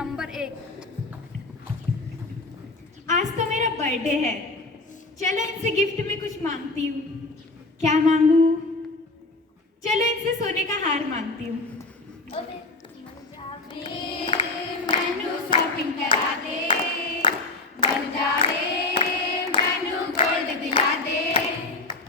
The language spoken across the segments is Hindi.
नंबर 1। आज तो मेरा बर्थडे है, चलो इनसे गिफ्ट में कुछ मांगती हूँ। क्या मांगू? चलो इनसे सोने का हार मांगती हूँ। मैनू शॉपिंग करा दे, बन जावे मैनू गोल्ड दिला दे।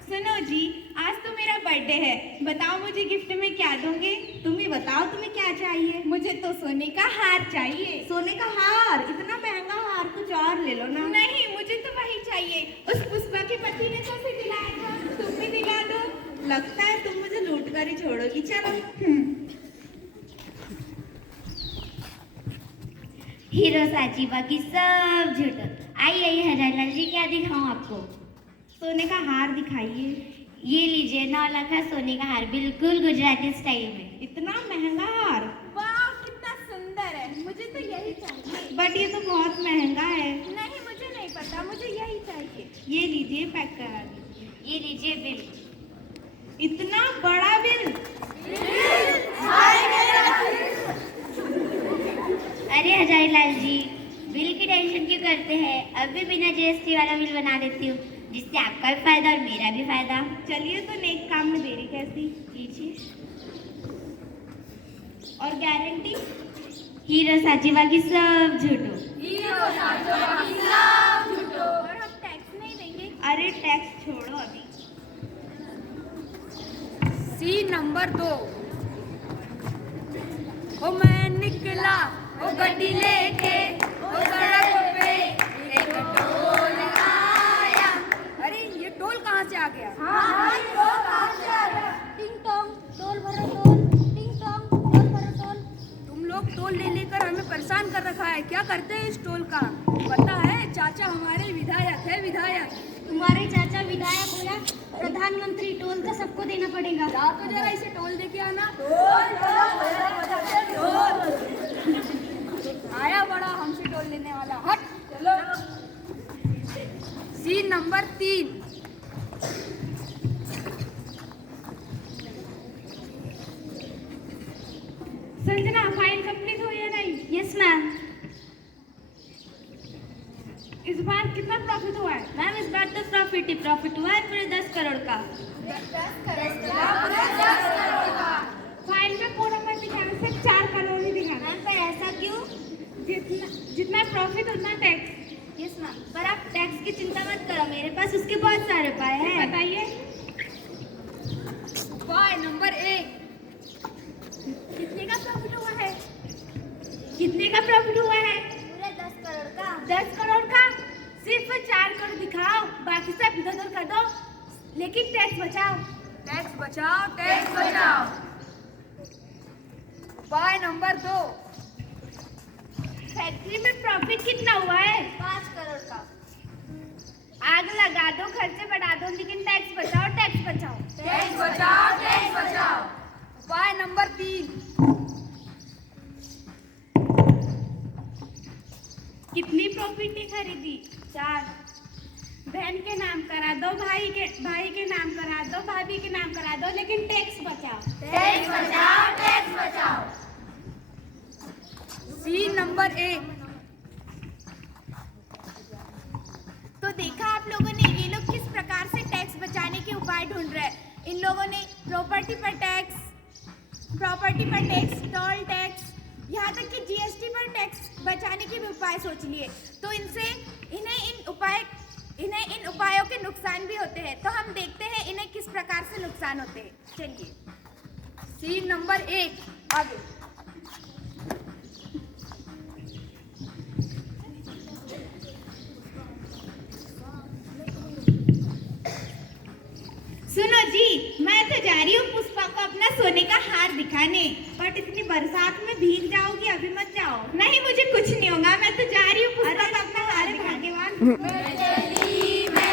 सुनो जी, आज तो मेरा बर्थडे है, बताओ मुझे गिफ्ट में क्या दोगे? तुम ही बताओ तुम्हें क्या चाहिए? मुझे तो सोने का हार चाहिए। सोने का हार? इतना महंगा हार, कुछ और ले लो ना। नहीं, मुझे तो वही चाहिए। उस पुष्पा के पति ने तो उसे दिलाया था, तुम भी दिला दो। लगता है तुम मुझे लूट कर ही छोड़ोगी। चलो। हीरो साची बाकी सब झूठो। आइए हजारीलाल जी, क्या दिखाऊं आपको? सोने का हार दिखाइए। ये लीजिए 9 लाख का सोने का हार, बिल्कुल गुजराती स्टाइल में। इतना महंगा हार? वाह, कितना सुंदर है, मुझे तो यही चाहिए। बट ये तो बहुत महंगा है। नहीं, मुझे नहीं पता, मुझे यही चाहिए। ये लीजिए, पैक करा दीजिए। ये लीजिए बिल। इतना बड़ा बिल? अरे हजारीलाल जी, बिल की टेंशन क्यों करते हैं? अभी बिना जीएसटी वाला बिल बना देती हूँ, जिससे आपका भी फायदा और मेरा भी फायदा। चलिए, तो नेक काम में देरी कैसी? लीजिए। और गारंटी? हीरो साची बाकी सब झूठो। और हम टैक्स नहीं देंगे। अरे टैक्स छोड़ो अभी। सी नंबर 2। ओ मैं निकला ओ गड्डी लेके, ओ सड़क पे एक टोल आया। अरे ये टोल कहाँ से आ गया? टिंग टोंग टोल भरो टोल, टिंग टोंग टोल भरो टोल। तुम लोग टोल ले लेकर हमें परेशान कर रखा है। क्या करते हैं इस टोल का? पता है, चाचा हमारे विधायक है, विधायक। तुम्हारे चाचा विधायक हो या प्रधानमंत्री, टोल तो सबको देना पड़ेगा। जा तो जरा इसे टोल दे के आना। आया बड़ा हमसे टोल लेने वाला, हट। चलो। C number 3। Sanjana, file complete हो या नहीं? Yes ma'am. इस बार कितना प्रॉफिट हुआ है? मैम इस बार तो प्रॉफिट हुआ है पूरे 10 करोड़ का। फाइल में पूरा मत दिखाना, सिर्फ 4 करोड़ ही दिखाना। मैम पर ऐसा क्यों? जितना प्रॉफिट उतना टैक्स। यस मैम, पर आप टैक्स की चिंता मत करो, मेरे पास उसके बहुत सारे उपाय हैं। बताइए। उपाय नंबर 1। कितने का प्रॉफिट हुआ है? कितने का प्रॉफिट हुआ है? पूरे 10 करोड़ का। 10 करोड़ का? सिर्फ 4 करोड़ दिखाओ, बाकी सब इधर उधर कर दो, लेकिन टैक्स बचाओ। टैक्स बचाओ, टैक्स बचाओ। उपाय नंबर 2। फैक्ट्री में प्रॉफिट कितना हुआ है? 5 करोड़ का। आग लगा दो, खर्चे बढ़ा दो, लेकिन टैक्स बचाओ, टैक्स बचाओ। टैक्स बचाओ, टैक्स बचाओ। उपाय नंबर 3। कितनी प्रॉपर्टी खरीदी? 4। बहन के नाम करा दो, भाई के नाम करा दो, भाभी के नाम करा दो, लेकिन टैक्स बचाओ। टैक्स बचाओ, टैक्स बचाओ। C number 1। तो देखा आप लोगों ने, ये लोग किस प्रकार से टैक्स बचाने के उपाय ढूंढ रहे हैं। इन लोगों ने प्रॉपर्टी पर टैक्स, टोल टैक्स, यहाँ तक कि जीएसटी पर टैक्स बचाने के भी उपाय सोच लिए। तो इन्हें इन उपायों के नुकसान भी होते हैं। तो हम देखते हैं इन्हें किस प्रकार से नुकसान होते हैं। चलिए। सी नंबर 1 आगे। सुनो जी, मैं तो जा रही हूँ पुष्पा को अपना सोने का हार दिखाने, बट इतनी बरसात में भीग जाओगी, अभी मत जाओ। नहीं, मुझे कुछ नहीं होगा, मैं तो जा रही हूँ पुष्पा को अपना हार दिखाने। मैं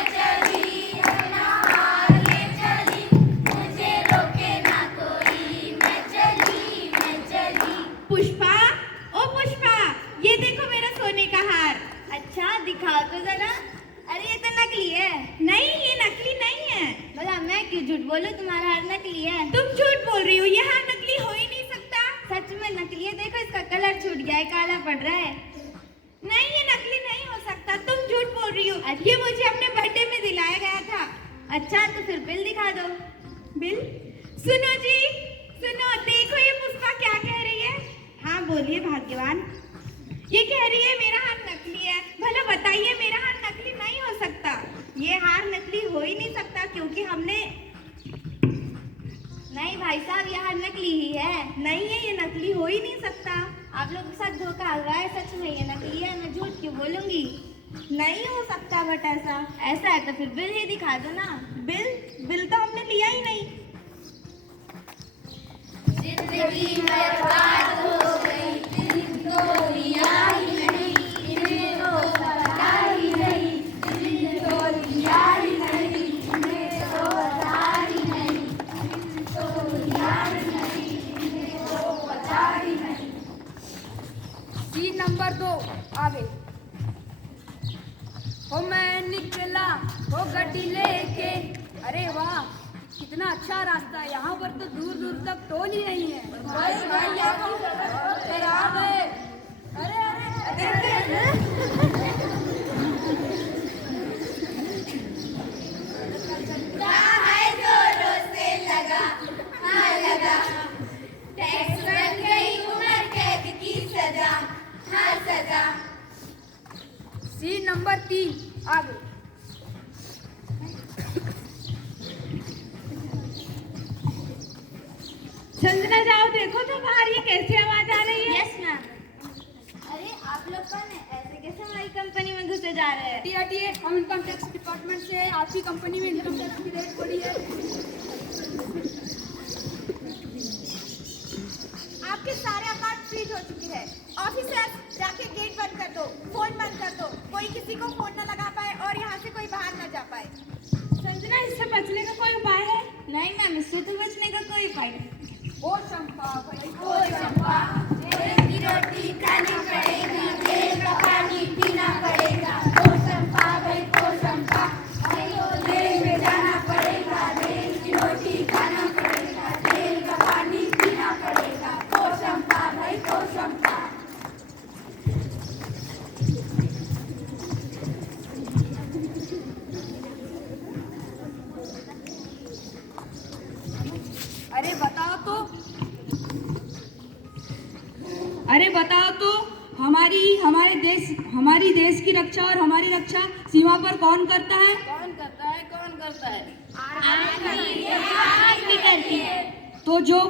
चली अपना हार ले चली, मुझे रोके ना कोई। मैं चली। पुष्पा, ओ पुष्पा, ये देखो मेरा सोने का हार। अच्छा दिखाओ तो जरा। अरे ये तो नकली है। नहीं, ये नकली नहीं है। भला मैं क्यों झूठ बोलूं, तुम्हारा हार नकली है। तुम झूठ बोल रही हो, ये हार नकली हो ही नहीं सकता। सच में नकली है, देखो इसका कलर छूट गया है, काला पड़ रहा है। नहीं ये नकली नहीं हो सकता, तुम झूठ बोल रही हो। ये मुझे अपने बर्थडे में दिलाया गया था। अच्छा तो फिर बिल दिखा दो। बिल? सुनो जी सुनो, देखो ये पुष्पा क्या कह रही है। हाँ बोलिए भाग्यवान। ये कह रही है मेरा हार नकली है। भला बताइए मेरा हार नकली नहीं हो सकता। ये हार नकली हो ही नहीं सकता क्योंकि हमने नहीं भाई साहब, ये हार नकली ही है। नहीं है, ये नकली हो ही नहीं सकता। आप लोगों के साथ धोखा हुआ है, सच में ये नकली है, मैं झूठ क्यों बोलूंगी। नहीं हो सकता बट ऐसा है तो फिर बिल ही दिखा दो ना। बिल तो हमने लिया ही नहीं। जिंदगी बर्बाद हो गई, जिनको लिया ही नहीं, इन्हें तो पता ही नहीं, जिनको लिया ही नहीं, इन्हें तो पता ही नहीं, जिनको लिया ही नहीं, इन्हें तो पता ही नहीं। सीट नंबर 2 आगे। हो मैं निकला वो गड्डी लेके, अरे वाह कितना अच्छा रास्ता है, यहाँ पर तो दूर दूर तक टोल ही नहीं है। जोरों से लगा, हाँ लगा, टैक्स बन गई उम्र कैद की सजा, हाँ सजा। सीट नंबर 3 आगे। संजना जाओ देखो तो बाहर ये कैसी आवाज आ रही है। Yes ma'am. अरे आप लोग कौन है? ऐसे कैसे हमारी कंपनी में घुसे जा रहे हैं? हटिए, हम इनकम टैक्स डिपार्टमेंट से हैं, आपकी कंपनी में इनकम टैक्स की रेट पड़ी है। आपके सारे अकाउंट फ्रीज हो चुके हैं। ऑफिसर जाके गेट बंद कर दो, फोन बंद कर दो, कोई किसी को फोन न लगा पाए और यहाँ से कोई बाहर न जा पाए। संजना इससे बचने का कोई उपाय है? नहीं मैम, इससे तो बचने का कोई उपाय नहीं। ओ चंपा भाई ओ चंपा, जेल की रोटी खानी पड़ेगी, जेल का पानी पीना पड़ेगा। ओ चंपा भाई ओ चंपा, भाई ओ जेल में जाना पड़ेगा, जेल की रोटी खाना पड़ेगा, जेल का पानी पीना पड़ेगा। ओ चंपा भाई ओ चंपा। अरे बताओ तो हमारी देश की रक्षा और हमारी रक्षा सीमा पर कौन करता है? कौन करता है? आर्मी करती है। तो जो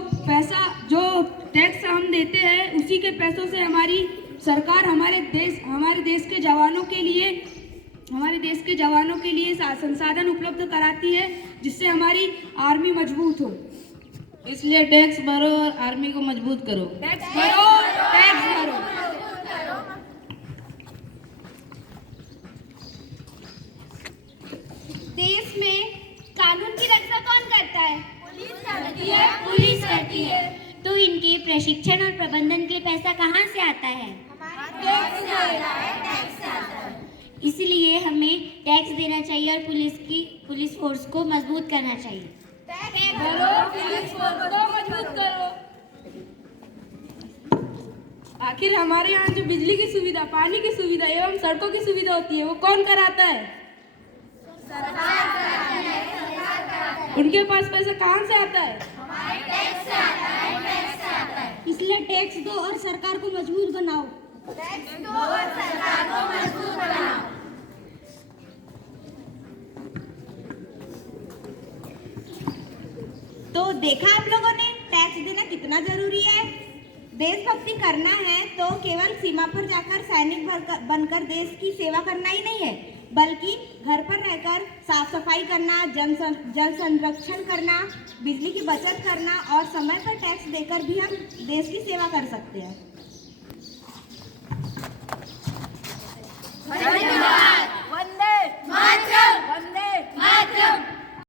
टैक्स हम देते हैं उसी के पैसों से हमारी सरकार हमारे देश के जवानों के लिए संसाधन उपलब्ध कराती है, जिससे हमारी आर्मी मजबूत हो। इसलिए टैक्स भरो और आर्मी को मजबूत करो। टैक्स भरो, टैक्स भरो। देश में कानून की रक्षा कौन करता है? पुलिस करती है। तो इनके प्रशिक्षण और प्रबंधन के लिए पैसा कहाँ से आता है? इसलिए हमें टैक्स देना चाहिए और पुलिस फोर्स को मजबूत करना चाहिए। मजबूत करो। आखिर हमारे यहाँ जो बिजली की सुविधा, पानी की सुविधा एवं सड़कों की सुविधा होती है वो कौन कराता है? उनके पास पैसा कहाँ से आता है? इसलिए टैक्स दो और सरकार को मजबूत बनाओ। तो देखा आप लोगों ने टैक्स देना कितना जरूरी है। देशभक्ति करना है तो केवल सीमा पर जाकर सैनिक बनकर देश की सेवा करना ही नहीं है, बल्कि घर पर रहकर साफ सफाई करना, जल संरक्षण करना, बिजली की बचत करना और समय पर टैक्स देकर भी हम देश की सेवा कर सकते हैं।